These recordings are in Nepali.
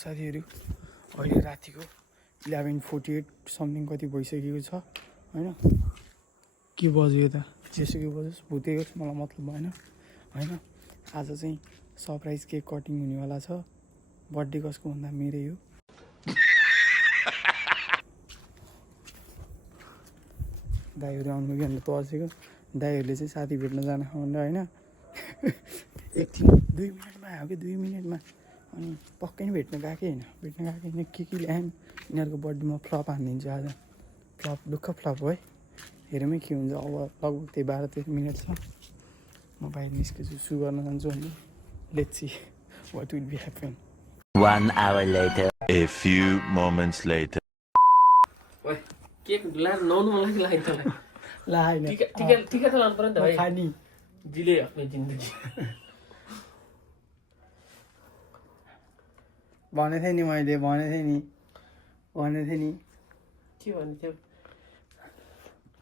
साथीहरू अहिले रातिको 11:48 समथिङ कति भइसकेको छ होइन के बज्यो त जेसुकै बजोस् भुतै होस् मलाई मतलब भएन होइन आज चाहिँ सरप्राइज केक कटिङ हुनेवाला छ बर्थडे कसको भन्दा मेरै हो दाइहरू आउनु कि अन्त बसेको दाइहरूले चाहिँ साथी भेट्न जान भनेर होइन एकछिन 2 मिनटमा आयो कि 2 मिनटमा अनि पक्कै नै भेट्न गएकै होइन के ल्याएँ यिनीहरूको बर्थडेमा फ्लप हानिदिन्छ आज फ्लप दुःख फ्लप हो है हेरौँ के हुन्छ अब लगभग त्यही 12-13 मिनट छ म बाहिर निस्केछु सु गर्न जान्छु अनि let's see what will be happen 1 hour later. A few moments later. ओइ केक लाएर नआउनु मलाई के लाग्यो तँलाई ला होइन टिका त लानु पर्यो नि त भाइ खानी जिले आफ्नो जिन्दगी भनेको थिएँ नि मैले भनेको थिएँ नि के भन्ने थियो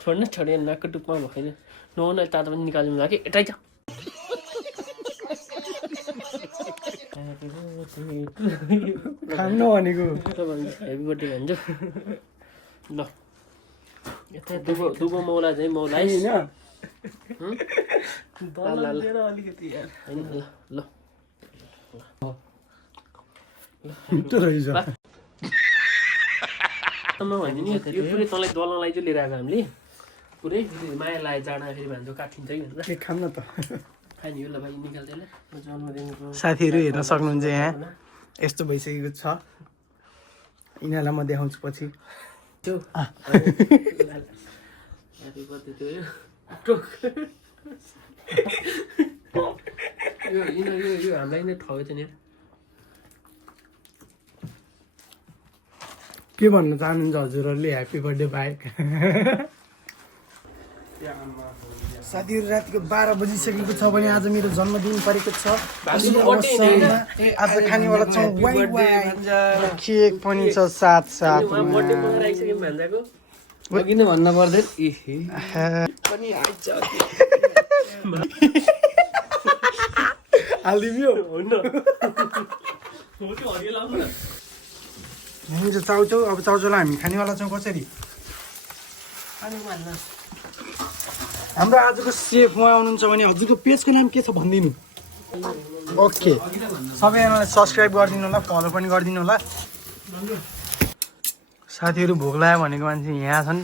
छोड्न छोड्यो नाकको टुप्पा भएन नआउनु तातो पनि निकाल्नु लाग्यो यतै छ खानु नभनेको हेभी बर्थडे भन्छ ल यता दुबो मौला चाहिँ मौला अलिकति होइन ल रहेछ भन्यो नि यो पुरै तँलाई दललाई चाहिँ लिएर आएको हामीले पुरै माया लाए जाँडा फेरि भान्जो काटिन्छ कि भनेर केक खाम न त खाने हो ल भाइ निकाल्दैन जन्मदिनको साथीहरू हेर्न सक्नुहुन्छ यहाँ यस्तो भइसकेको छ यिनीहरूलाई म देखाउँछु पछि त्यो ह्यापी बर्थडे त्यो यो हामीलाई नै ठग्यो त नि के भन्न चाहनुहुन्छ हजुरहरूले ह्याप्पी बर्थडे बाइक साथीहरू रातिको 12 बजिसकेको छ भने आज मेरो जन्मदिन परेको छ आज खानेवाला छ केक पनि छ साथ बर्थडे मनाएर आइसक्यौँ भान्जाको अघि नै भन्न पर्दैन पनि आइन्छ हालिदियो होइन हुन्छ चाउचाउ अब चाउचाउलाई हामी खानेवाला छौँ कसरी हाम्रो आजको सेफ उहाँ आउनुहुन्छ भने हजुरको पेजको नाम के छ भनिदिनु ओके सबैजनालाई सब्सक्राइब गरिदिनु होला फलो पनि गरिदिनु होला साथीहरू भोक लाग्यो भनेको मान्छे यहाँ छन्